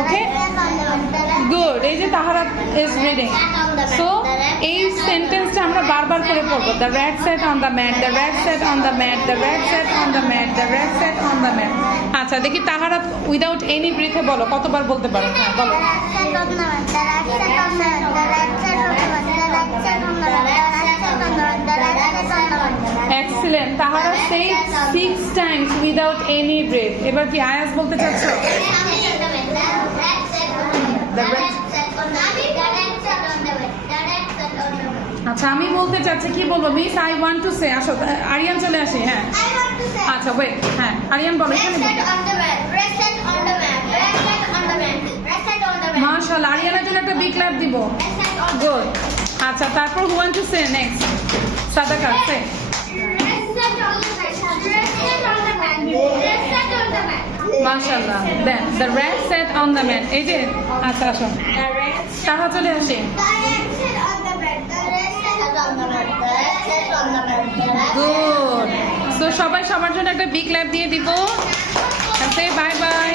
okay good এই যে তাহারা ইজ রিডিং সো এই সেন্টেন্সটা আমরা বারবার করে পড়বো the rat sat on the mat the rat sat on the mat the rat sat on the mat the rat sat on the mat আচ্ছা দেখি তাহারা উইদাউট এনি ব্রেথে বলো কতবার বলতে পারো হ্যাঁ বলো এক্সিলেন্ট তাহারা সেই 6 টাইমস উইদাউট এনি ব্রেথ এবার কি আয়াস বলতে চাচ্ছো আচ্ছা আমি বলতে চাচ্ছি কি বলবো miss I want to say আসো আরিয়ান চলে আসি হ্যাঁ আচ্ছা ওয়েট হ্যাঁ আরিয়ান বলো মাশাআল্লাহ আরিয়ানের জন্য একটা বিগ ক্ল্যাপ দিব গুড আচ্ছা তারপর who want to say next সাদাকা সে মাশাআল্লাহ দেন the rat sat on the mat এই যে আচ্ছা আসো তাহা চলে আসি গুড সো সবাই সবার জন্য একটা বিগ ক্ল্যাপ দিয়ে দিব বাই বাই